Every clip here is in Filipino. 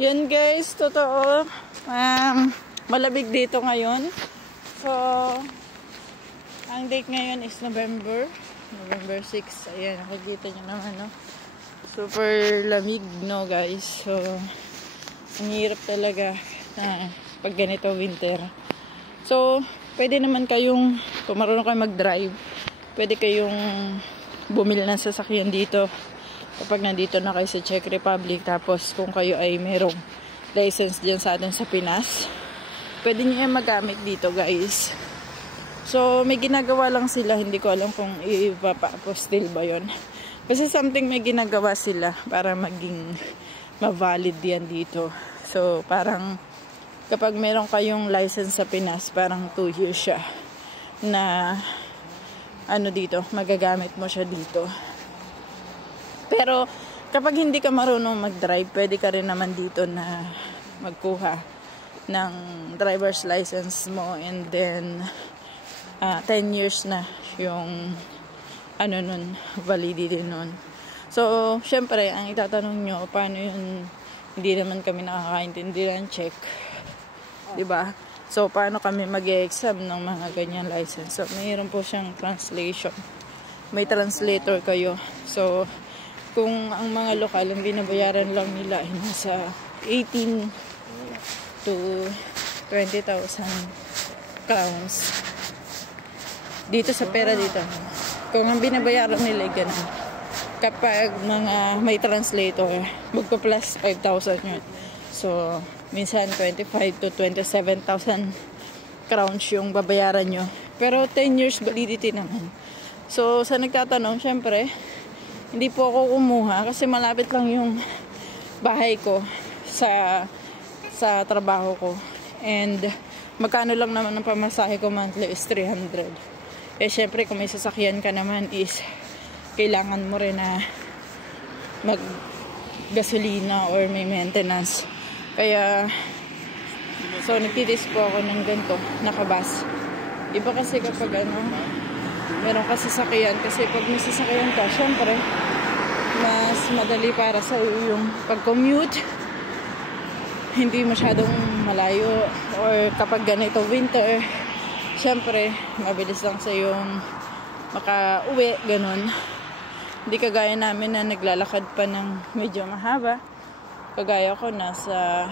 Yan guys, totoo. Malamig dito ngayon. So, ang date ngayon is November 6. Ayan, nakikita nyo naman, no? Super lamig, no guys? So, ang hirap talaga pag ganito winter. So, pwede naman kayong, kung marunong kayo mag-drive, pwede kayong bumili ng sasakyan dito kapag nandito na kayo sa Czech Republic. Tapos kung kayo ay merong license dyan sa atin sa Pinas, pwede nyo yung magamit dito guys. So may ginagawa lang sila, hindi ko alam kung ipapa-apostil ba yon. Kasi something may ginagawa sila para maging ma-valid yan dito. So parang kapag meron kayong license sa Pinas, parang 2 years siya na ano dito, magagamit mo siya dito. Pero kapag hindi ka marunong mag-drive, pwede ka rin naman dito na magkuha ng driver's license mo, and then 10 years na yung ano nun, validity nun. So, syempre, ang itatanong nyo, paano yun, hindi naman kami nakakaintindi ng Czech, diba? So, paano kami mag-e-exam ng mga ganyan license? So, mayroon po siyang translation. May translator kayo. So, kung ang mga lokal, ang binabayaran lang nila ay nasa 18 to 20,000 crowns. Dito sa pera dito. Kung ang binabayaran nila ay ganun. Kapag mga may translator, magpa-plus 5,000 yun. So, minsan 25 to 27,000 crowns yung babayaran nyo. Pero 10 years validity naman. So, sa nagtatanong, syempre, hindi po ako kumuha kasi malapit lang yung bahay ko sa trabaho ko. And magkano lang naman ang pamasahe ko monthly is 300. Eh syempre kung may sasakyan ka naman is kailangan mo rin na mag gasolina or may maintenance. Kaya so nagtitis po ako ng ganito, nakabas. Iba kasi kapag meron ka sasakyan, kasi pag may sasakyan ka, syempre mas madali para sa iyo yung pag-commute, hindi masyadong malayo, or kapag ganito winter, syempre mabilis lang sa yung maka-uwi, ganun. Hindi kagaya namin na naglalakad pa ng medyo mahaba. Kagaya ko, nasa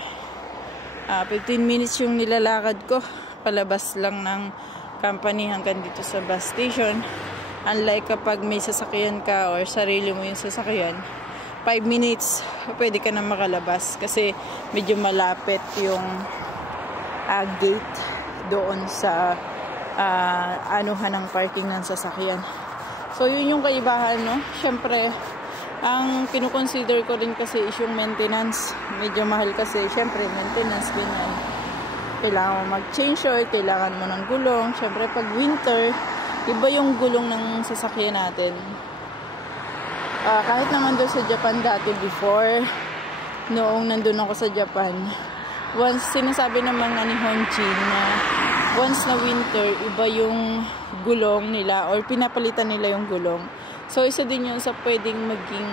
15 minutes yung nilalakad ko palabas lang ng company hanggang dito sa bus station. Unlike kapag may sasakyan ka or sarili mo yung sasakyan, 5 minutes pwede ka na makalabas kasi medyo malapit yung gate doon sa anuhan ng parking ng sasakyan. So yun yung kaibahan, no? Syempre ang kinukonsider ko rin kasi is yung maintenance. Medyo mahal kasi syempre maintenance, ganyan. Kailangan mo mag-change oil, kailangan mo ng gulong. Syempre pag winter, iba yung gulong ng sasakyan natin. Kahit naman doon sa Japan dati before, noong nandun ako sa Japan, once sinasabi ng mga ni Honchi na once na winter, iba yung gulong nila or pinapalitan nila yung gulong. So isa din yun sa pwedeng maging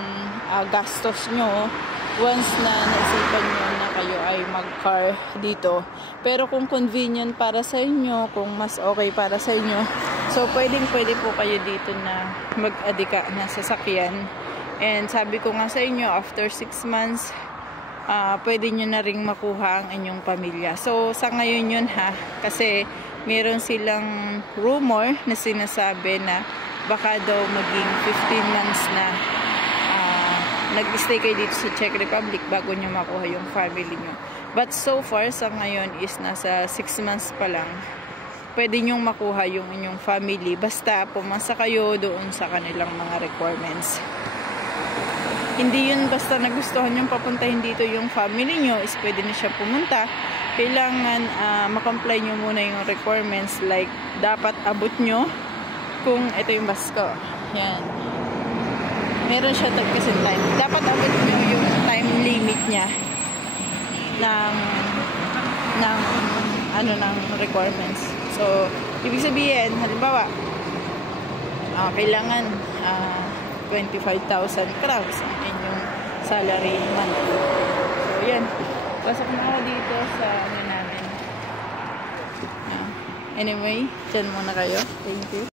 gastos nyo once na naisipan nyo na kayo ay mag-car dito. Pero kung convenient para sa inyo, kung mas okay para sa inyo, so pwede po kayo dito na mag-adika na sasakyan. And sabi ko nga sa inyo, after 6 months, pwede nyo na ring makuha ang inyong pamilya. So sa ngayon yun kasi meron silang rumor na sinasabi na baka daw maging 15 months na nag-stay kayo dito sa Czech Republic bago nyo makuha yung family nyo. But so far, sa ngayon is nasa 6 months pa lang, pwede nyong makuha yung inyong family basta pumasa kayo doon sa kanilang mga requirements. Hindi yun basta nagustuhan nyong papuntahin dito yung family nyo is pwede na siya pumunta. Kailangan makomply nyo muna yung requirements, like dapat abot nyo kung ito yung bus ko. Yan. Meron siya kasi time. Dapat abot nyo yung time limit niya ng requirements. So, ibig sabihin, halimbawa, kailangan 25,000 crowns ang inyong salary monthly. So, yan. Pasok na ako dito sa ano namin. Anyway, dyan muna kayo. Thank you.